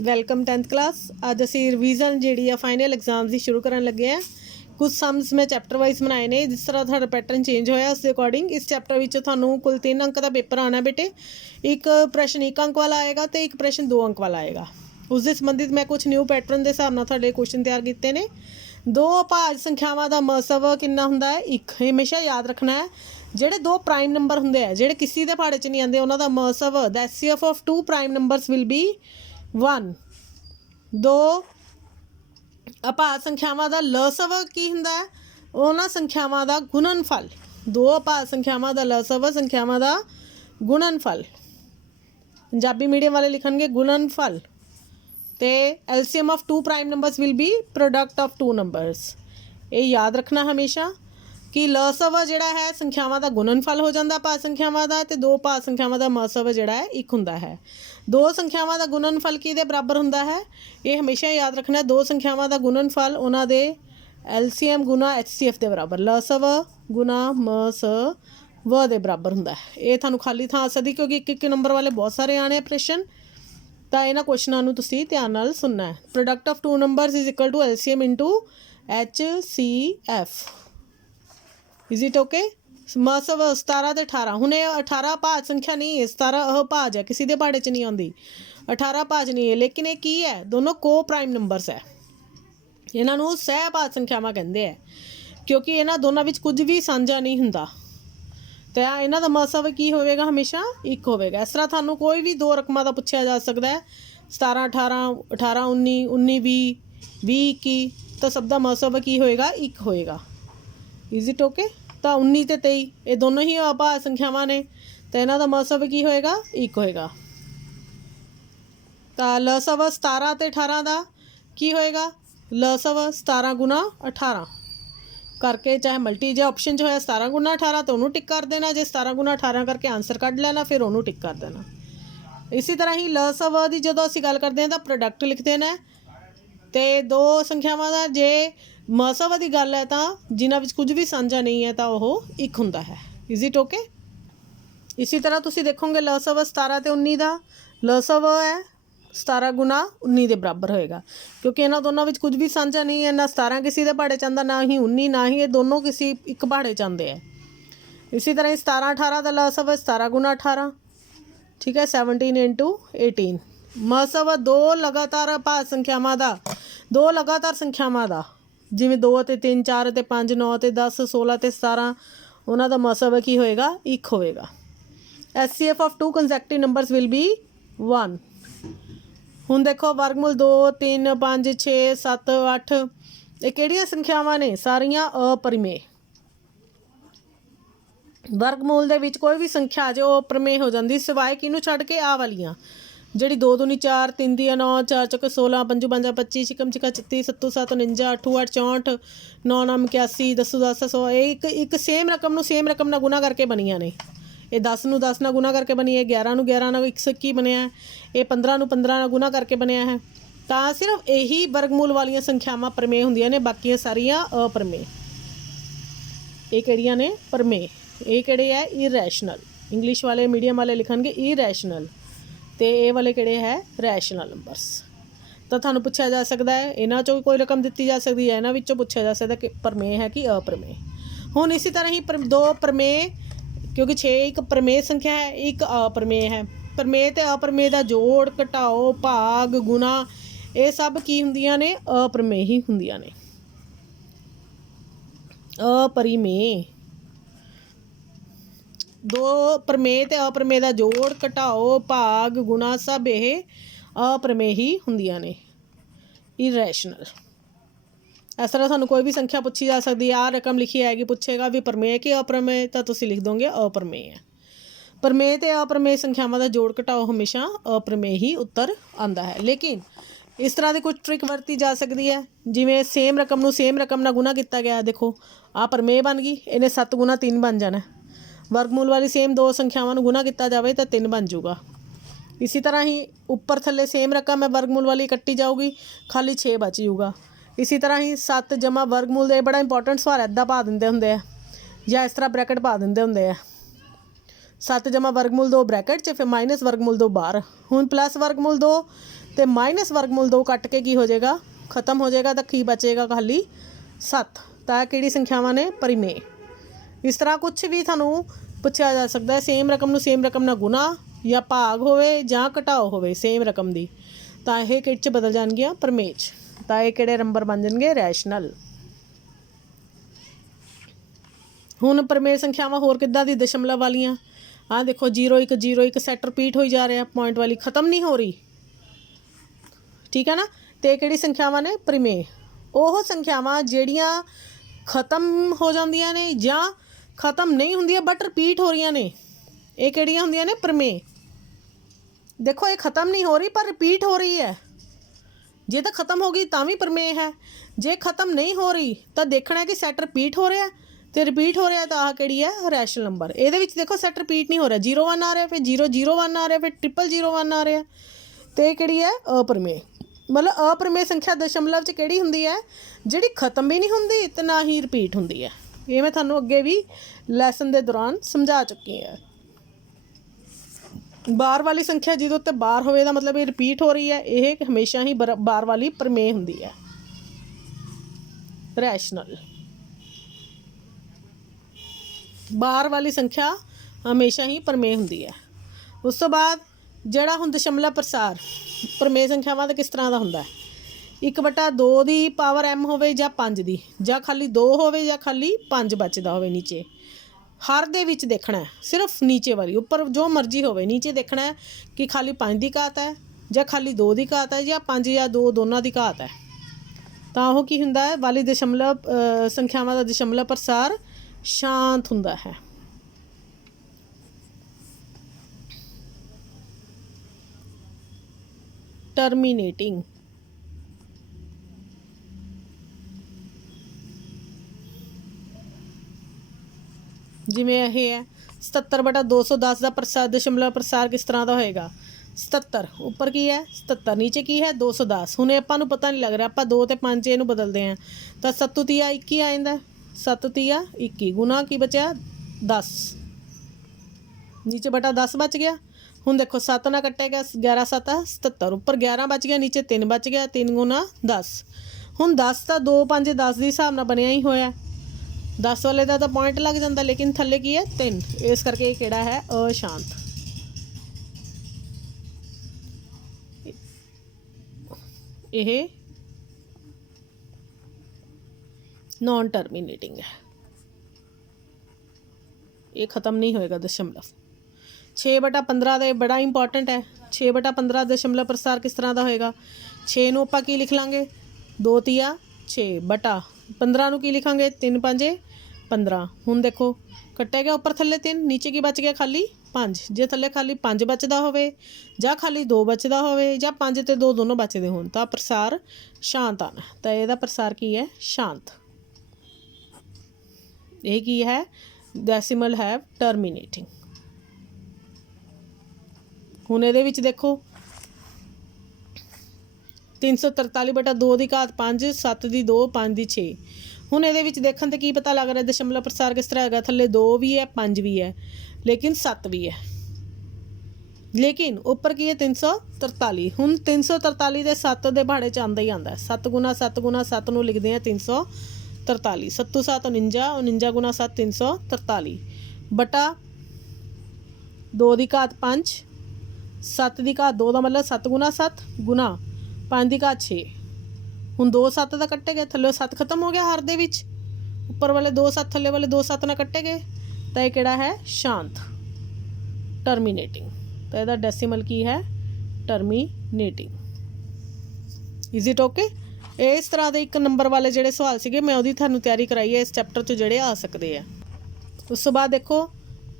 Welcome 10th class. ਅੱਜ ਅਸੀਂ revision ਜਿਹੜੀ ਆ ਫਾਈਨਲ ਐਗਜ਼ਾਮਸ ਦੀ ਸ਼ੁਰੂ ਕਰਨ ਲੱਗੇ ਆ। ਕੁਝ ਸਮਸ ਮੈਂ ਚੈਪਟਰ ਵਾਈਜ਼ ਬਣਾਏ ਨੇ, ਜਿਸ ਤਰ੍ਹਾਂ ਤੁਹਾਡਾ ਪੈਟਰਨ ਚੇਂਜ ਹੋਇਆ ਉਸ ਦੇ ਅਕੋਰਡਿੰਗ ਇਸ ਚੈਪਟਰ ਵਿੱਚ ਤੁਹਾਨੂੰ ਕੁੱਲ 3 ਅੰਕ ਦਾ ਪੇਪਰ ਆਉਣਾ ਬੇਟੇ। ਇੱਕ ਪ੍ਰਸ਼ਨ 1 ਅੰਕ ਵਾਲਾ ਆਏਗਾ ਅਤੇ ਇੱਕ ਪ੍ਰਸ਼ਨ 2 ਅੰਕ ਵਾਲਾ ਆਏਗਾ। ਉਸ ਦੇ ਸੰਬੰਧਿਤ ਮੈਂ ਕੁਝ ਨਿਊ ਪੈਟਰਨ ਦੇ ਹਿਸਾਬ ਨਾਲ ਤੁਹਾਡੇ ਕੁਐਸਚਨ ਤਿਆਰ ਕੀਤੇ ਨੇ। ਦੋ ਭਾਜ ਸੰਖਿਆਵਾਂ ਦਾ ਮਹੱਤਵ ਕਿੰਨਾ ਹੁੰਦਾ ਹੈ? 1। ਹਮੇਸ਼ਾ ਯਾਦ ਰੱਖਣਾ ਹੈ ਜਿਹੜੇ ਦੋ ਪ੍ਰਾਈਮ ਨੰਬਰ ਹੁੰਦੇ ਆ, ਜਿਹੜੇ ਕਿਸੇ ਦੇ ਪਹਾੜੇ 'ਚ ਨਹੀਂ ਆਉਂਦੇ, ਉਹਨਾਂ ਦਾ ਮਹੱਤਵ ਦ HCF of 2 prime numbers will be 1। ਦੋ ਅਭਾਜ ਸੰਖਿਆਵਾਂ ਦਾ ਲਸਵ ਕੀ ਹੁੰਦਾ ਹੈ? ਉਹਨਾਂ ਸੰਖਿਆਵਾਂ ਦਾ ਗੁਣਨਫਲ। ਦੋ ਅਭਾਜ ਸੰਖਿਆਵਾਂ ਦਾ ਲਸਵ ਸੰਖਿਆਵਾਂ ਦਾ ਗੁਣਨਫਲ। ਪੰਜਾਬੀ ਮੀਡੀਅਮ ਵਾਲੇ ਲਿਖਣਗੇ ਗੁਣਨਫਲ। ਅਤੇ LCM of 2 prime numbers will B product of 2 numbers. ਇਹ ਯਾਦ ਰੱਖਣਾ ਹਮੇਸ਼ਾ ਕਿ ਲਸਵ ਜਿਹੜਾ ਹੈ ਸੰਖਿਆਵਾਂ ਦਾ ਗੁਣਨਫਲ ਹੋ ਜਾਂਦਾ ਭਾਜ ਸੰਖਿਆਵਾਂ ਦਾ, ਅਤੇ ਦੋ ਭਾਜ ਸੰਖਿਆਵਾਂ ਦਾ ਮਹੱਤਵ ਜਿਹੜਾ ਹੈ 1 ਹੁੰਦਾ ਹੈ। ਦੋ ਸੰਖਿਆਵਾਂ ਦਾ ਗੁਣਨਫਲ ਕਿਹਦੇ ਬਰਾਬਰ ਹੁੰਦਾ ਹੈ? ਇਹ ਹਮੇਸ਼ਾ ਯਾਦ ਰੱਖਣਾ। ਦੋ ਸੰਖਿਆਵਾਂ ਦਾ ਗੁਣਨਫਲ ਉਹਨਾਂ ਦੇ LCM ਗੁਣਾ HCF ਦੇ ਬਰਾਬਰ, ਲਸਵ ਗੁਣਾ ਮਸਵ ਦੇ ਬਰਾਬਰ ਹੁੰਦਾ ਹੈ। ਇਹ ਤੁਹਾਨੂੰ ਖਾਲੀ ਥਾਂ ਆ ਸਕਦੀ ਕਿਉਂਕਿ 1 ਨੰਬਰ ਵਾਲੇ ਬਹੁਤ ਸਾਰੇ ਆਣੇ ਪ੍ਰਸ਼ਨ, ਤਾਂ ਇਹਨਾਂ ਕੁਐਸਚਨਾਂ ਨੂੰ ਤੁਸੀਂ ਧਿਆਨ ਨਾਲ ਸੁਣਨਾ ਹੈ। Product of 2 numbers is equal to LCM into HCF। Is it okay? ਮਹੱਤਵ 17 ਅਤੇ 18। ਹੁਣ ਇਹ 18 ਭਾਜ ਸੰਖਿਆ ਨਹੀਂ ਹੈ, 17 ਅਭਾਜ ਹੈ, ਕਿਸੇ ਦੇ ਪਹਾੜੇ 'ਚ ਨਹੀਂ ਆਉਂਦੀ। 18 ਭਾਜ ਨਹੀਂ ਹੈ, ਲੇਕਿਨ ਇਹ ਕੀ ਹੈ? ਦੋਨੋਂ ਕੋ ਪ੍ਰਾਈਮ ਨੰਬਰਸ ਹੈ। ਇਹਨਾਂ ਨੂੰ ਸਹਿ ਭਾਜ ਸੰਖਿਆਵਾਂ ਕਹਿੰਦੇ ਹੈ ਕਿਉਂਕਿ ਇਹਨਾਂ ਦੋਨਾਂ ਵਿੱਚ ਕੁਝ ਵੀ ਸਾਂਝਾ ਨਹੀਂ ਹੁੰਦਾ। ਅਤੇ ਇਹਨਾਂ ਦਾ ਮਹੱਤਵ ਕੀ ਹੋਵੇਗਾ? ਹਮੇਸ਼ਾ 1 ਹੋਵੇਗਾ। ਇਸ ਤਰ੍ਹਾਂ ਤੁਹਾਨੂੰ ਕੋਈ ਵੀ ਦੋ ਰਕਮਾਂ ਦਾ ਪੁੱਛਿਆ ਜਾ ਸਕਦਾ ਹੈ, 17 18, 18 19, 19 20, 20 21, ਤਾਂ ਸਭ ਦਾ ਮਹੱਤਵ ਕੀ ਹੋਏਗਾ? 1 ਹੋਏਗਾ। Is it okay? ਤਾਂ 19 ਅਤੇ 23 ਇਹ ਦੋਨੋਂ ਹੀ ਅਭਾਜ ਸੰਖਿਆਵਾਂ ਨੇ, ਤਾਂ ਇਹਨਾਂ ਦਾ ਮਹੱਤਵ ਕੀ ਹੋਏਗਾ? 1 ਹੋਏਗਾ। ਤਾਂ ਲਸਵ 17 ਅਤੇ 18 ਦਾ ਕੀ ਹੋਏਗਾ? ਲਸਵ 17 ਗੁਣਾ 18 ਕਰਕੇ, ਚਾਹੇ ਮਲਟੀ ਜੇ ਆਪਸ਼ਨ 'ਚ ਹੋਇਆ 17 ਗੁਣਾ 18 ਤਾਂ ਉਹਨੂੰ ਟਿਕ ਕਰ ਦੇਣਾ, ਜੇ 17 ਗੁਣਾ 18 ਕਰਕੇ ਆਨਸਰ ਕੱਢ ਲੈਣਾ, ਫਿਰ ਉਹਨੂੰ ਟਿਕ ਕਰ ਦੇਣਾ। ਇਸੇ ਤਰ੍ਹਾਂ ਹੀ ਲਸਵ ਦੀ ਜਦੋਂ ਅਸੀਂ ਗੱਲ ਕਰਦੇ ਹਾਂ ਤਾਂ ਪ੍ਰੋਡਕਟ ਲਿਖ ਦੇਣਾ। ਅਤੇ ਦੋ ਸੰਖਿਆਵਾਂ ਦਾ ਜੇ ਮਹੱਤਵ ਦੀ ਗੱਲ ਹੈ ਤਾਂ ਜਿਨ੍ਹਾਂ ਵਿੱਚ ਕੁਝ ਵੀ ਸਾਂਝਾ ਨਹੀਂ ਹੈ ਤਾਂ ਉਹ 1 ਹੁੰਦਾ ਹੈ। Is it okay? ਇਸੇ ਤਰ੍ਹਾਂ ਤੁਸੀਂ ਦੇਖੋਗੇ ਲਸਵ 17 ਅਤੇ 19 ਦਾ ਲਸਵ ਹੈ 17 ਗੁਣਾ 19 ਦੇ ਬਰਾਬਰ ਹੋਏਗਾ ਕਿਉਂਕਿ ਇਹਨਾਂ ਦੋਨਾਂ ਵਿੱਚ ਕੁਝ ਵੀ ਸਾਂਝਾ ਨਹੀਂ ਹੈ। ਨਾ 17 ਕਿਸੇ ਦੇ ਪਹਾੜੇ 'ਚ ਆਉਂਦਾ, ਨਾ ਹੀ 19, ਨਾ ਹੀ ਇਹ ਦੋਨੋਂ ਕਿਸੇ ਇੱਕ ਪਹਾੜੇ 'ਚ ਆਉਂਦੇ ਹੈ। ਇਸੇ ਤਰ੍ਹਾਂ ਹੀ 17 18 ਦਾ ਲਸਵ 17 ਗੁਣਾ 18, ਠੀਕ ਹੈ, 17 ਇੰਟੂ 18। ਮਹੱਤਵ ਦੋ ਲਗਾਤਾਰ ਭਾਜ ਸੰਖਿਆਵਾਂ ਦਾ, ਦੋ ਲਗਾਤਾਰ ਸੰਖਿਆਵਾਂ ਦਾ, ਜਿਵੇਂ 2 ਅਤੇ 3 4 ਅਤੇ 5 9 ਅਤੇ 10 16 ਅਤੇ 17, ਉਹਨਾਂ ਦਾ ਮਹੱਤਵ ਕੀ ਹੋਏਗਾ? 1 ਹੋਵੇਗਾ। HCF of 2 consecutive numbers will be 1। ਹੁਣ ਦੇਖੋ ਵਰਗਮੂਲ 2 3 5 6 7 8 ਇਹ ਕਿਹੜੀਆਂ ਸੰਖਿਆਵਾਂ ਨੇ? ਸਾਰੀਆਂ ਅਪਰਿਮੇਯ। ਵਰਗਮੂਲ ਦੇ ਵਿੱਚ ਕੋਈ ਵੀ ਸੰਖਿਆ ਜੋ ਅਪਰਿਮੇਯ ਹੋ ਜਾਂਦੀ ਸਿਵਾਏ ਕਿਹਨੂੰ ਛੱਡ ਕੇ? ਆਹ ਵਾਲੀਆਂ, ਜਿਹੜੀ 2 ਦੂਣੀ 4, 3 ਦੀਆਂ 9, 4 ਚੌਕੇ 16, 5 5 25, ਛਿਕਮ ਛਿਕਾ 36, 7 7 49, 8 8 64, 9 9 81, 10 10 100। ਇਹ ਇੱਕ ਸੇਮ ਰਕਮ ਨੂੰ ਸੇਮ ਰਕਮ ਨਾਲ ਗੁਣਾ ਕਰਕੇ ਬਣੀਆਂ ਨੇ। ਇਹ 10 ਨੂੰ 10 ਨਾਲ ਗੁਣਾ ਕਰਕੇ ਬਣੀ ਹੈ, 11 ਨੂੰ 11 ਨਾਲ 121 ਬਣਿਆ ਹੈ, ਇਹ 15 ਨੂੰ 15 ਨਾਲ ਗੁਣਾ ਕਰਕੇ ਬਣਿਆ ਹੈ। ਤਾਂ ਸਿਰਫ ਇਹੀ ਵਰਗਮੂਲ ਵਾਲੀਆਂ ਸੰਖਿਆਵਾਂ ਪ੍ਰਮੇਯ ਹੁੰਦੀਆਂ ਨੇ, ਬਾਕੀਆਂ ਸਾਰੀਆਂ ਅਪਰਮੇਯ। ਇਹ ਕਿਹੜੀਆਂ ਨੇ? ਪ੍ਰਮੇਯ। ਇਹ ਕਿਹੜੇ ਹੈ? ਇਰੈਸ਼ਨਲ। ਇੰਗਲਿਸ਼ ਵਾਲੇ ਮੀਡੀਅਮ ਵਾਲੇ ਲਿਖਣਗੇ ਇਰੈਸ਼ਨਲ, ਅਤੇ ਇਹ ਵਾਲੇ ਕਿਹੜੇ ਹੈ? Rational numbers. ਤਾਂ ਤੁਹਾਨੂੰ ਪੁੱਛਿਆ ਜਾ ਸਕਦਾ ਹੈ, ਇਹਨਾਂ 'ਚੋਂ ਕੋਈ ਰਕਮ ਦਿੱਤੀ ਜਾ ਸਕਦੀ ਹੈ, ਇਹਨਾਂ ਵਿੱਚੋਂ ਪੁੱਛਿਆ ਜਾ ਸਕਦਾ ਕਿ ਪ੍ਰਮੇਯ ਹੈ ਕਿ ਅਪਰਮੇਯ। ਹੁਣ ਇਸੇ ਤਰ੍ਹਾਂ ਹੀ ਦੋ ਪ੍ਰਮੇਯ, ਕਿਉਂਕਿ 6 ਇੱਕ ਪ੍ਰਮੇਯ ਸੰਖਿਆ ਹੈ, ਇੱਕ ਅਪਰਮੇਯ ਹੈ। ਪ੍ਰਮੇਯ ਅਤੇ ਅਪਰਮੇਯ ਦਾ ਜੋੜ, ਘਟਾਓ, ਭਾਗ, ਗੁਣਾ, ਇਹ ਸਭ ਕੀ ਹੁੰਦੀਆਂ ਨੇ? ਅਪਰਮੇਯ ਹੀ ਹੁੰਦੀਆਂ ਨੇ। ਅਪਰਿਮੇਯ। ਦੋ ਪ੍ਰਮੇਯ ਅਤੇ ਅਪਰਮੇਯ ਦਾ ਜੋੜ, ਘਟਾਓ, ਭਾਗ, ਗੁਣਾ ਸਭ ਇਹ ਅਪਰਮੇਯ ਹੀ ਹੁੰਦੀਆਂ ਨੇ, ਇਰੈਸ਼ਨਲ। ਇਸ ਤਰ੍ਹਾਂ ਤੁਹਾਨੂੰ ਕੋਈ ਵੀ ਸੰਖਿਆ ਪੁੱਛੀ ਜਾ ਸਕਦੀ ਹੈ, ਆਹ ਰਕਮ ਲਿਖੀ ਆਏਗੀ, ਪੁੱਛੇਗਾ ਵੀ ਪ੍ਰਮੇਯ ਕਿ ਅਪਰਮੇਯ, ਤਾਂ ਤੁਸੀਂ ਲਿਖ ਦੋਗੇ ਅਪਰਮੇਯ ਹੈ। ਪ੍ਰਮੇਯ ਅਤੇ ਅਪਰਮੇਯ ਸੰਖਿਆਵਾਂ ਦਾ ਜੋੜ ਘਟਾਓ ਹਮੇਸ਼ਾ ਅਪਰਮੇਯ ਹੀ ਉੱਤਰ ਆਉਂਦਾ ਹੈ। ਲੇਕਿਨ ਇਸ ਤਰ੍ਹਾਂ ਦੀ ਕੁਝ ਟ੍ਰਿਕ ਵਰਤੀ ਜਾ ਸਕਦੀ ਹੈ, ਜਿਵੇਂ ਸੇਮ ਰਕਮ ਨੂੰ ਸੇਮ ਰਕਮ ਨਾਲ ਗੁਣਾ ਕੀਤਾ ਗਿਆ। ਦੇਖੋ ਆਹ ਪ੍ਰਮੇਯ ਬਣ ਗਈ, ਇਹਨੇ 7 ਗੁਣਾ 3 ਬਣ ਜਾਣਾ। ਵਰਗਮੂਲ ਵਾਲੀ ਸੇਮ ਦੋ ਸੰਖਿਆਵਾਂ ਨੂੰ ਗੁਣਾ ਕੀਤਾ ਜਾਵੇ ਤਾਂ 3 ਬਣ ਜਾਊਗਾ। ਇਸੇ ਤਰ੍ਹਾਂ ਹੀ ਉੱਪਰ ਥੱਲੇ ਸੇਮ ਰਕਮ ਹੈ, ਵਰਗਮੂਲ ਵਾਲੀ ਕੱਟੀ ਜਾਊਗੀ, ਖਾਲੀ 6 ਬਚ ਜਾਊਗਾ। ਇਸੇ ਤਰ੍ਹਾਂ ਹੀ 7 ਜਮਾ ਵਰਗਮੂਲ ਦੇ ਬੜਾ ਇੰਪੋਰਟੈਂਟ ਸਵਾਲ ਇੱਦਾਂ ਪਾ ਦਿੰਦੇ ਹੁੰਦੇ ਆ, ਜਾਂ ਇਸ ਤਰ੍ਹਾਂ ਬ੍ਰੈਕਟ ਪਾ ਦਿੰਦੇ ਹੁੰਦੇ ਆ। 7 ਜਮਾ ਵਰਗਮੂਲ 2 ਬ੍ਰੈਕਟ 'ਚ, ਫਿਰ ਮਾਈਨਸ ਵਰਗਮੂਲ 2 ਬਾਹਰ। ਹੁਣ ਪਲੱਸ ਵਰਗਮੂਲ 2 ਅਤੇ ਮਾਈਨਸ ਵਰਗਮੂਲ 2 ਕੱਟ ਕੇ ਕੀ ਹੋ ਜਾਏਗਾ, ਖਤਮ ਹੋ ਜਾਏਗਾ, ਤਾਂ ਕੀ ਬਚੇਗਾ ਖਾਲੀ 7। ਤਾਂ ਕਿਹੜੀ ਸੰਖਿਆਵਾਂ ਨੇ, ਪਰਿਮੇਯ। ਇਸ ਤਰ੍ਹਾਂ ਕੁਛ ਵੀ ਤੁਹਾਨੂੰ ਪੁੱਛਿਆ ਜਾ ਸਕਦਾ ਹੈ, ਸੇਮ ਰਕਮ ਨੂੰ ਸੇਮ ਰਕਮ ਨਾਲ ਗੁਣਾ ਜਾਂ ਭਾਗ ਹੋਵੇ ਜਾਂ ਘਟਾਓ ਹੋਵੇ ਸੇਮ ਰਕਮ ਦੀ, ਤਾਂ ਇਹ ਕਿਹੜੇ 'ਚ ਬਦਲ ਜਾਣਗੀਆਂ, ਪਰਿਮੇਯ 'ਚ। ਤਾਂ ਇਹ ਕਿਹੜੇ ਨੰਬਰ ਬਣ ਜਾਣਗੇ, ਰੈਸ਼ਨਲ। ਹੁਣ ਪਰਿਮੇਯ ਸੰਖਿਆਵਾਂ ਹੋਰ ਕਿੱਦਾਂ ਦੀ, ਦਸ਼ਮਲਵ ਵਾਲੀਆਂ। ਆਹ ਦੇਖੋ 0 1 0 1 ਸੈੱਟ ਰਿਪੀਟ ਹੋਈ ਜਾ ਰਿਹਾ, ਪੁਆਇੰਟ ਵਾਲੀ ਖ਼ਤਮ ਨਹੀਂ ਹੋ ਰਹੀ, ਠੀਕ ਹੈ ਨਾ। ਅਤੇ ਕਿਹੜੀ ਸੰਖਿਆਵਾਂ ਨੇ, ਪਰਿਮੇਯ। ਉਹ ਸੰਖਿਆਵਾਂ ਜਿਹੜੀਆਂ ਖ਼ਤਮ ਹੋ ਜਾਂਦੀਆਂ ਨੇ ਜਾਂ ਖ਼ਤਮ ਨਹੀਂ ਹੁੰਦੀਆਂ ਬਟ ਰਿਪੀਟ ਹੋ ਰਹੀਆਂ ਨੇ, ਇਹ ਕਿਹੜੀਆਂ ਹੁੰਦੀਆਂ ਨੇ, ਪਰਿਮੇਯ। ਦੇਖੋ ਇਹ ਖ਼ਤਮ ਨਹੀਂ ਹੋ ਰਹੀ ਪਰ ਰਿਪੀਟ ਹੋ ਰਹੀ ਹੈ, ਜੇ ਤਾਂ ਖ਼ਤਮ ਹੋ ਗਈ ਤਾਂ ਵੀ ਪਰਿਮੇਯ ਹੈ। ਜੇ ਖ਼ਤਮ ਨਹੀਂ ਹੋ ਰਹੀ ਤਾਂ ਦੇਖਣਾ ਕਿ ਸੈੱਟ ਰਿਪੀਟ ਹੋ ਰਿਹਾ, ਅਤੇ ਰਿਪੀਟ ਹੋ ਰਿਹਾ ਤਾਂ ਆਹ ਕਿਹੜੀ ਹੈ, ਰੈਸ਼ਨਲ ਨੰਬਰ। ਇਹਦੇ ਵਿੱਚ ਦੇਖੋ ਸੈੱਟ ਰਿਪੀਟ ਨਹੀਂ ਹੋ ਰਿਹਾ, 0 1 ਆ ਰਿਹਾ, ਫਿਰ 0 0 1 ਆ ਰਿਹਾ, ਫਿਰ 0 0 1 ਆ ਰਿਹਾ, ਅਤੇ ਇਹ ਕਿਹੜੀ ਹੈ, ਅਪਰਿਮੇਯ। ਮਤਲਬ ਅਪਰਿਮੇਯ ਸੰਖਿਆ ਦਸ਼ਮਲਵ 'ਚ ਕਿਹੜੀ ਹੁੰਦੀ ਹੈ, ਜਿਹੜੀ ਖ਼ਤਮ ਵੀ ਨਹੀਂ ਹੁੰਦੀ ਅਤੇ ਨਾ ਹੀ ਰਿਪੀਟ ਹੁੰਦੀ ਹੈ। ਇਹ ਮੈਂ ਤੁਹਾਨੂੰ ਅੱਗੇ ਵੀ ਲੈਸਨ ਦੇ ਦੌਰਾਨ ਸਮਝਾ ਚੁੱਕੀ ਹਾਂ। ਬਾਰ ਵਾਲੀ ਸੰਖਿਆ ਜਿਹਦੇ ਉੱਤੇ ਬਾਰ ਹੋਵੇ ਦਾ ਮਤਲਬ ਇਹ ਰਿਪੀਟ ਹੋ ਰਹੀ ਹੈ, ਇਹ ਹਮੇਸ਼ਾ ਹੀ ਬਾਰ ਵਾਲੀ ਪਰਿਮੇਯ ਹੁੰਦੀ ਹੈ, ਰੈਸ਼ਨਲ। ਬਾਰ ਵਾਲੀ ਸੰਖਿਆ ਹਮੇਸ਼ਾ ਹੀ ਪਰਿਮੇਯ ਹੁੰਦੀ ਹੈ। ਉਸ ਤੋਂ ਬਾਅਦ ਜਿਹੜਾ ਹੁਣ ਦਸ਼ਮਲਵ ਪ੍ਰਸਾਰ ਪਰਿਮੇਯ ਸੰਖਿਆਵਾਂ ਦਾ ਕਿਸ ਤਰ੍ਹਾਂ ਦਾ ਹੁੰਦਾ ਹੈ, 1/2 ਦੀ ਪਾਵਰ m ਹੋਵੇ ਜਾਂ 5 ਦੀ, ਜਾਂ ਖਾਲੀ 2 ਹੋਵੇ ਜਾਂ ਖਾਲੀ 5 ਬਚਦਾ ਹੋਵੇ ਨੀਚੇ। ਹਰ ਦੇ ਵਿੱਚ ਦੇਖਣਾ ਹੈ, ਸਿਰਫ ਨੀਚੇ ਵਾਲੀ, ਉੱਪਰ ਜੋ ਮਰਜ਼ੀ ਹੋਵੇ, ਨੀਚੇ ਦੇਖਣਾ ਹੈ ਕਿ ਖਾਲੀ 5 ਦੀ ਘਾਤ ਹੈ ਜਾਂ ਖਾਲੀ 2 ਦੀ ਘਾਤ ਹੈ ਜਾਂ 5 ਜਾਂ 2 ਦੋਨਾਂ ਦੀ ਘਾਤ ਹੈ। ਤਾਂ ਉਹ ਕੀ ਹੁੰਦਾ ਹੈ, ਵਾਲੀ ਦਸ਼ਮਲਵ ਸੰਖਿਆਵਾਂ ਦਾ ਦਸ਼ਮਲਵ ਪ੍ਰਸਾਰ ਸ਼ਾਂਤ ਹੁੰਦਾ ਹੈ। ਟਰਮੀਨੇਟਿੰਗ। ਜਿਵੇਂ ਇਹ ਹੈ 77/210 ਦਾ ਪ੍ਰਸਾਰ ਦਸ਼ਮਲਵ ਪ੍ਰਸਾਰ ਕਿਸ ਤਰ੍ਹਾਂ ਦਾ ਹੋਏਗਾ, 77 ਉੱਪਰ ਕੀ ਹੈ 77, ਨੀਚੇ ਕੀ ਹੈ 210। ਹੁਣ ਆਪਾਂ ਨੂੰ ਪਤਾ ਨਹੀਂ ਲੱਗ ਰਿਹਾ, ਆਪਾਂ 2 ਅਤੇ 5 ਇਹਨੂੰ ਬਦਲਦੇ ਹਾਂ ਤਾਂ 7 ਤੀਆ 21 ਆ ਜਾਂਦਾ, 7 ਤੀਆ 21 ਗੁਣਾ ਕੀ ਬਚਿਆ 10, ਨੀਚੇ ਬਟਾ 10 ਬਚ ਗਿਆ। ਹੁਣ ਦੇਖੋ 7 ਨਾਲ ਕੱਟੇਗਾ, 11 7 77, ਉੱਪਰ 11 ਬਚ ਗਿਆ, ਨੀਚੇ 3 ਬਚ ਗਿਆ, 3 ਗੁਣਾ 10। ਹੁਣ 10 ਤਾਂ 2 5 10 ਦੇ ਹਿਸਾਬ ਨਾਲ ਬਣਿਆ ਹੀ ਹੋਇਆ, 10 ਵਾਲੇ ਦਾ ਤਾਂ ਪੁਆਇੰਟ ਲੱਗ ਜਾਂਦਾ, ਲੇਕਿਨ ਥੱਲੇ ਕੀ ਹੈ 3, ਇਸ ਕਰਕੇ ਇਹ ਕਿਹੜਾ ਹੈ, ਅਸ਼ਾਂਤ। ਇਹ ਨॉन ਟਰਮੀਨੇਟਿੰਗ ਹੈ, ਇਹ ख़त्म नहीं होएगा दशमलव। 6/15 ਦਾ ਬੜਾ ਇੰਪੋਰਟੈਂਟ ਹੈ, 6/15 ਦਸ਼ਮਲਵ ਪ੍ਰਸਾਰ ਕਿਸ ਤਰ੍ਹਾਂ ਦਾ ਹੋਏਗਾ, 6 ਨੂੰ ਆਪਾਂ ਕੀ ਲਿਖ ਲਾਂਗੇ 2 ਤੀਆ 6 ਬਟਾ 15 ਨੂੰ ਕੀ ਲਿਖਾਂਗੇ 3 5 15। ਹੁਣ ਦੇਖੋ ਕੱਟੇਗਾ ਉੱਪਰ ਥੱਲੇ 3, ਨੀਚੇ ਕੀ ਬਚ ਗਿਆ ਖਾਲੀ 5। ਜੇ ਥੱਲੇ ਖਾਲੀ 5 ਬਚਦਾ ਹੋਵੇ ਜਾਂ ਖਾਲੀ 2 ਬਚਦਾ ਹੋਵੇ ਜਾਂ 5 ਅਤੇ 2 ਦੋਨੋਂ ਬਚਦੇ ਹੋਣ ਤਾਂ ਪ੍ਰਸਾਰ ਸ਼ਾਂਤ ਆਉਣਾ, ਤਾਂ ਇਹਦਾ ਪ੍ਰਸਾਰ ਕੀ ਹੈ, ਸ਼ਾਂਤ। ਇਹ ਕੀ ਹੈ, ਡੈਸੀਮਲ ਹੈ ਟਰਮੀਨੇਟਿੰਗ। ਹੁਣ ਇਹਦੇ ਵਿੱਚ ਦੇਖੋ 343/2 ਦੀ ਘਾਤ 5, 7 ਦੀ 2, 5 ਦੀ 6। ਹੁਣ ਇਹਦੇ ਵਿੱਚ ਦੇਖਣ 'ਤੇ ਕੀ ਪਤਾ ਲੱਗ ਰਿਹਾ ਦਸ਼ਮਲਵ ਪ੍ਰਸਾਰ ਕਿਸ ਤਰ੍ਹਾਂ ਹੈਗਾ, ਥੱਲੇ 2 ਵੀ ਹੈ 5 ਵੀ ਹੈ ਲੇਕਿਨ 7 ਵੀ ਹੈ, ਲੇਕਿਨ ਉੱਪਰ ਕੀ ਹੈ 343। ਹੁਣ 343 ਦੇ 7 ਦੇ ਬਾੜੇ 'ਚ ਆਉਂਦਾ ਹੀ ਆਉਂਦਾ, 7 ਗੁਣਾ 7 ਗੁਣਾ 7 ਨੂੰ ਲਿਖਦੇ ਹਾਂ 343, 7 7 49, 49 ਗੁਣਾ 7 343 ਬਟਾ 2 ਦੀ ਘਾਤ 5, 7 ਦੀ ਘਾਤ 2 ਦਾ ਮਤਲਬ 7 ਗੁਣਾ 7 ਗੁਣਾ 5 ਦੀ ਘਾਤ 6। ਹੁਣ 2 7 ਦਾ ਕੱਟੇ ਗਏ, ਥੱਲੇ 7 ਖਤਮ ਹੋ ਗਿਆ ਹਰ ਦੇ ਵਿੱਚ, ਉੱਪਰ ਵਾਲੇ 2 7 ਥੱਲੇ ਵਾਲੇ 2 7 ਨਾਲ ਕੱਟੇ ਗਏ, ਤਾਂ ਇਹ ਕਿਹੜਾ ਹੈ, ਸ਼ਾਂਤ ਟਰਮੀਨੇਟਿੰਗ। ਤਾਂ ਇਹਦਾ ਡੈਸੀਮਲ ਕੀ ਹੈ, ਟਰਮੀਨੇਟਿੰਗ। Is it okay. ਇਸ ਤਰ੍ਹਾਂ ਦੇ 1 ਨੰਬਰ ਵਾਲੇ ਜਿਹੜੇ ਸਵਾਲ ਸੀਗੇ ਮੈਂ ਉਹਦੀ ਤੁਹਾਨੂੰ ਤਿਆਰੀ ਕਰਾਈ ਹੈ ਇਸ ਚੈਪਟਰ 'ਚ, ਜਿਹੜੇ ਆ ਸਕਦੇ ਆ। ਉਸ ਤੋਂ ਬਾਅਦ ਦੇਖੋ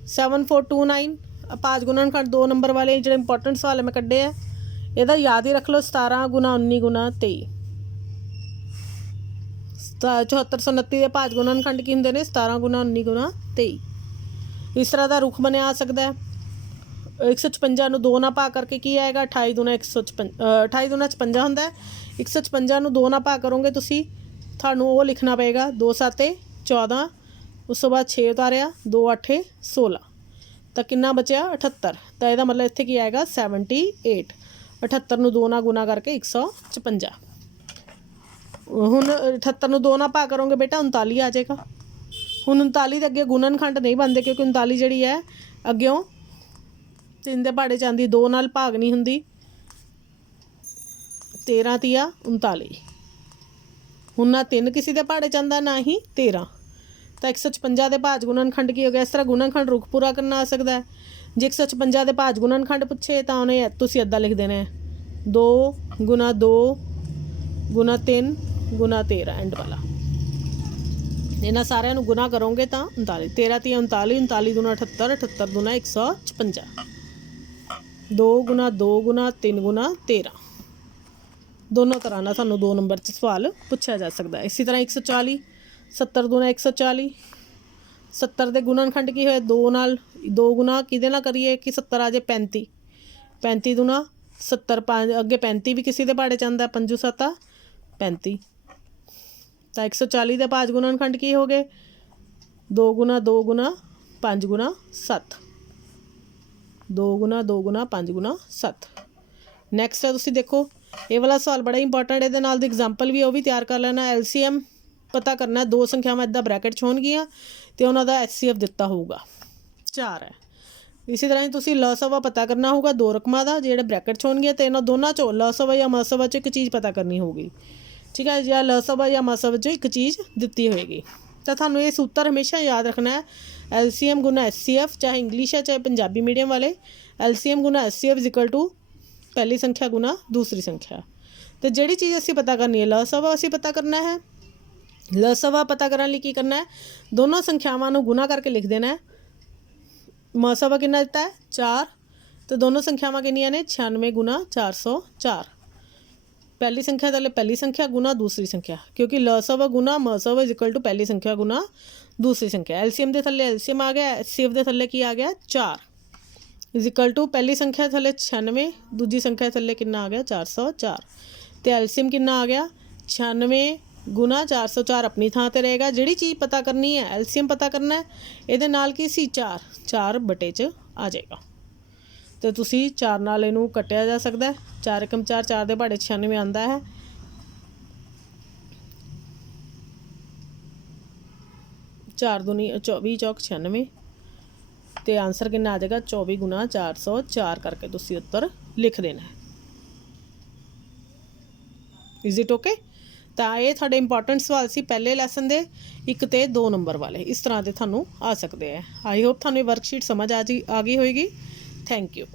7429 ਭਾਜ ਗੁਣਨਖੰਡ 2 ਨੰਬਰ ਵਾਲੇ ਜਿਹੜੇ ਇੰਪੋਰਟੈਂਟ ਸਵਾਲ ਮੈਂ ਕੱਢੇ ਆ, ਇਹਦਾ ਯਾਦ ਹੀ ਰੱਖ ਲਓ 17 ਗੁਣਾ 19 ਗੁਣਾ 23। 7429 ਦੇ ਭਾਜ ਗੁਣਨਖੰਡ ਕੀ ਹੁੰਦੇ ਨੇ, 17 ਗੁਣਾ 19 ਗੁਣਾ 23। ਇਸ ਤਰ੍ਹਾਂ ਦਾ ਰੁੱਖ ਬਣਿਆ ਆ ਸਕਦਾ ਹੈ, 156 ਨੂੰ 2 ਨਾਲ ਭਾਗ ਕਰਕੇ ਕੀ ਆਏਗਾ, 28 ਦੂਣਾ 156, 28 ਦੂਣਾ 56 ਹੁੰਦਾ ਹੈ। 156 ਨੂੰ 2 ਨਾਲ ਭਾਗ ਕਰੋਗੇ ਤੁਸੀਂ, ਤੁਹਾਨੂੰ ਉਹ ਲਿਖਣਾ ਪਏਗਾ 2 7 14, ਉਸ ਤੋਂ ਬਾਅਦ 6 ਉਤਾਰਿਆ 2 8 16। ਤਾਂ ਕਿੰਨਾ ਬਚਿਆ 78। ਤਾਂ ਇਹਦਾ ਮਤਲਬ ਇੱਥੇ ਕੀ ਆਏਗਾ 78। 78 ਨੂੰ 2 ਨਾਲ ਗੁਣਾ ਕਰਕੇ 156। ਹੁਣ 78 ਨੂੰ 2 ਨਾਲ ਭਾਗ ਕਰੋਗੇ ਬੇਟਾ 39 ਆ ਜਾਏਗਾ। ਹੁਣ 39 ਦੇ ਅੱਗੇ ਗੁਣਨਖੰਡ ਨਹੀਂ ਬਣਦੇ ਕਿਉਂਕਿ 39 ਜਿਹੜੀ ਹੈ ਅੱਗਿਓਂ 3 ਦੇ ਪਹਾੜੇ 'ਚ ਆਉਂਦੀ, 2 ਨਾਲ ਭਾਗ ਨਹੀਂ ਹੁੰਦੀ। 13 ਤੀਆ 39। ਹੁਣ ਨਾ 3 ਕਿਸੇ ਦੇ ਪਹਾੜੇ 'ਚ ਆਉਂਦਾ ਨਾ ਹੀ 13। ਤਾਂ 156 ਦੇ ਭਾਜ ਗੁਣਨਖੰਡ ਕੀ ਹੋ ਗਿਆ? ਇਸ ਤਰ੍ਹਾਂ ਗੁਣਨਖੰਡ ਰੁੱਖ ਪੂਰਾ ਕਰਨਾ ਆ ਸਕਦਾ ਹੈ। ਜੇ 156 ਦੇ ਭਾਜ ਗੁਣਨਖੰਡ ਪੁੱਛੇ ਤਾਂ ਉਹਨੇ ਤੁਸੀਂ ਇੱਦਾਂ ਲਿਖ ਦੇਣਾ 2 ਗੁਣਾ 2 ਗੁਣਾ 3 ਗੁਣਾ 13 ਐਂਡ ਵਾਲਾ। ਇਹਨਾਂ ਸਾਰਿਆਂ ਨੂੰ ਗੁਣਾ ਕਰੋਗੇ ਤਾਂ 39। 13 ਤੀਆ 39, 39 ਦੂਣਾ 78, 78 ਦੂਣਾ 156। 2 ਗੁਣਾ 2 ਗੁਣਾ 3 ਗੁਣਾ 13। ਦੋਨੋਂ ਤਰ੍ਹਾਂ ਨਾਲ ਸਾਨੂੰ 2 ਨੰਬਰ 'ਚ ਸਵਾਲ ਪੁੱਛਿਆ ਜਾ ਸਕਦਾ। ਇਸੇ ਤਰ੍ਹਾਂ 140, 70 ਦੂਣਾ 140। 70 ਦੇ ਗੁਣਨਖੰਡ ਕੀ ਹੋਇਆ? 2 ਨਾਲ 2 ਗੁਣਾ ਕਿਹਦੇ ਨਾਲ ਕਰੀਏ ਕਿ 70 ਆ ਜਾਏ 35। 35 ਦੂਣਾ 70, 5 ਅੱਗੇ 35 ਵੀ ਕਿਸੇ ਦੇ ਪਹਾੜੇ 'ਚ ਆਉਂਦਾ, 5 7 35। ਤਾਂ 140 ਦੇ ਭਾਜ ਗੁਣਨਖੰਡ ਕੀ ਹੋ ਗਏ? 2 ਗੁਣਾ 2 ਗੁਣਾ 5 ਗੁਣਾ 7। 2 ਗੁਣਾ 2 ਗੁਣਾ 5 ਗੁਣਾ 7। ਨੈਕਸਟ ਹੈ, ਤੁਸੀਂ ਦੇਖੋ ਇਹ ਵਾਲਾ ਸਵਾਲ ਬੜਾ ਇੰਪੋਰਟੈਂਟ। ਇਹਦੇ ਨਾਲ ਦੀ ਐਗਜ਼ਾਮਪਲ ਵੀ ਉਹ ਵੀ ਤਿਆਰ ਕਰ ਲੈਣਾ। LCM ਪਤਾ ਕਰਨਾ। 2 ਸੰਖਿਆਵਾਂ ਇੱਦਾਂ ਬਰੈਕਟ 'ਚ ਹੋਣਗੀਆਂ ਅਤੇ ਉਹਨਾਂ ਦਾ HCF ਦਿੱਤਾ ਹੋਊਗਾ 4 ਹੈ। ਇਸੇ ਤਰ੍ਹਾਂ ਹੀ ਤੁਸੀਂ ਲਸਵਾ ਪਤਾ ਕਰਨਾ ਹੋਊਗਾ 2 ਰਕਮਾਂ ਦਾ ਜਿਹੜੇ ਬਰੈਕਟ 'ਚ ਹੋਣਗੀਆਂ ਅਤੇ ਇਹਨਾਂ ਦੋਨਾਂ 'ਚੋਂ ਲਸਵਾ ਜਾਂ ਮਸਵਾ 'ਚ ਇੱਕ ਚੀਜ਼ ਪਤਾ ਕਰਨੀ ਹੋਊਗੀ। ਠੀਕ ਹੈ, ਜਾਂ ਲਸਵਾ ਜਾਂ ਮਸਵਾ 'ਚੋਂ ਇੱਕ ਚੀਜ਼ ਦਿੱਤੀ ਹੋਏਗੀ। ਤਾਂ ਤੁਹਾਨੂੰ ਇਹ ਸੂਤਰ ਹਮੇਸ਼ਾ ਯਾਦ ਰੱਖਣਾ ਹੈ। LCM ਗੁਣਾ HCF, ਚਾਹੇ ਇੰਗਲਿਸ਼ ਹੈ ਚਾਹੇ ਪੰਜਾਬੀ ਮੀਡੀਅਮ ਵਾਲੇ। LCM ਗੁਣਾ HCF ਇਕੁਅਲ ਟੂ ਪਹਿਲੀ ਸੰਖਿਆ ਗੁਣਾ ਦੂਸਰੀ ਸੰਖਿਆ। ਅਤੇ ਜਿਹੜੀ ਚੀਜ਼ ਅਸੀਂ ਪਤਾ ਕਰਨੀ ਹੈ ਲਸਵਾ ਅਸੀਂ ਪਤਾ ਕਰਨਾ ਹੈ। ਲਸਵਾ ਪਤਾ ਕਰਨ ਲਈ ਕੀ ਕਰਨਾ ਹੈ? ਦੋਨੋਂ ਸੰਖਿਆਵਾਂ ਨੂੰ ਗੁਣਾ ਕਰਕੇ ਲਿਖ ਦੇਣਾ ਹੈ। ਮਸਵਾ ਕਿੰਨਾ ਦਿੱਤਾ ਹੈ? 4। ਅਤੇ ਦੋਨੋਂ ਸੰਖਿਆਵਾਂ ਕਿੰਨੀਆਂ ਨੇ? 96 ਗੁਣਾ 404। ਪਹਿਲੀ ਸੰਖਿਆ ਥੱਲੇ ਪਹਿਲੀ ਸੰਖਿਆ ਗੁਣਾ ਦੂਸਰੀ ਸੰਖਿਆ, ਕਿਉਂਕਿ ਲਸਵਾ ਗੁਣਾ ਮਸਵਾ ਇਕੁਅਲ ਟੂ ਪਹਿਲੀ ਸੰਖਿਆ ਗੁਣਾ ਦੂਸਰੀ ਸੰਖਿਆ। LCM ਦੇ ਥੱਲੇ LCM ਆ ਗਿਆ, HCF ਦੇ ਥੱਲੇ ਕੀ ਆ ਗਿਆ? 4 ਇਕੁਅਲ ਟੂ ਪਹਿਲੀ ਸੰਖਿਆ ਥੱਲੇ 96, ਦੂਜੀ ਸੰਖਿਆ ਥੱਲੇ ਕਿੰਨਾ ਆ ਗਿਆ? 404। ਅਤੇ LCM ਕਿੰਨਾ ਆ ਗਿਆ? 96 ਗੁਣਾ 404 ਆਪਣੀ ਥਾਂ 'ਤੇ ਰਹੇਗਾ। ਜਿਹੜੀ ਚੀਜ਼ ਪਤਾ ਕਰਨੀ ਹੈ LCM ਪਤਾ ਕਰਨਾ ਹੈ, ਇਹਦੇ ਨਾਲ ਕੀ ਸੀ 4 ਬਟੇ 'ਚ ਆ ਜਾਏਗਾ। ਅਤੇ ਤੁਸੀਂ 4 ਨਾਲ ਇਹਨੂੰ ਕੱਟਿਆ ਜਾ ਸਕਦਾ। 4 ਏਕਮ 4, 4 ਦੇ ਪਹਾੜੇ 96 ਆਉਂਦਾ ਹੈ। 4 ਦੂਣੀ 24 ਚੌਕ 96 ਅਤੇ ਆਂਸਰ ਕਿੰਨਾ ਆ ਜਾਏਗਾ? 24 ਗੁਣਾ 404 ਕਰਕੇ ਤੁਸੀਂ ਉੱਤਰ ਲਿਖ ਦੇਣਾ ਹੈ। Is it okay? ਤਾਂ ਇਹ ਤੁਹਾਡੇ ਇੰਪੋਰਟੈਂਟ ਸਵਾਲ ਸੀ ਪਹਿਲੇ ਲੈਸਨ ਦੇ 1 ਅਤੇ 2 ਨੰਬਰ ਵਾਲੇ। ਇਸ ਤਰ੍ਹਾਂ ਦੇ ਤੁਹਾਨੂੰ ਆ ਸਕਦੇ ਹੈ। ਆਈ ਹੋਪ ਤੁਹਾਨੂੰ ਇਹ ਵਰਕਸ਼ੀਟ ਸਮਝ ਆ ਗਈ ਹੋਏਗੀ। Thank you.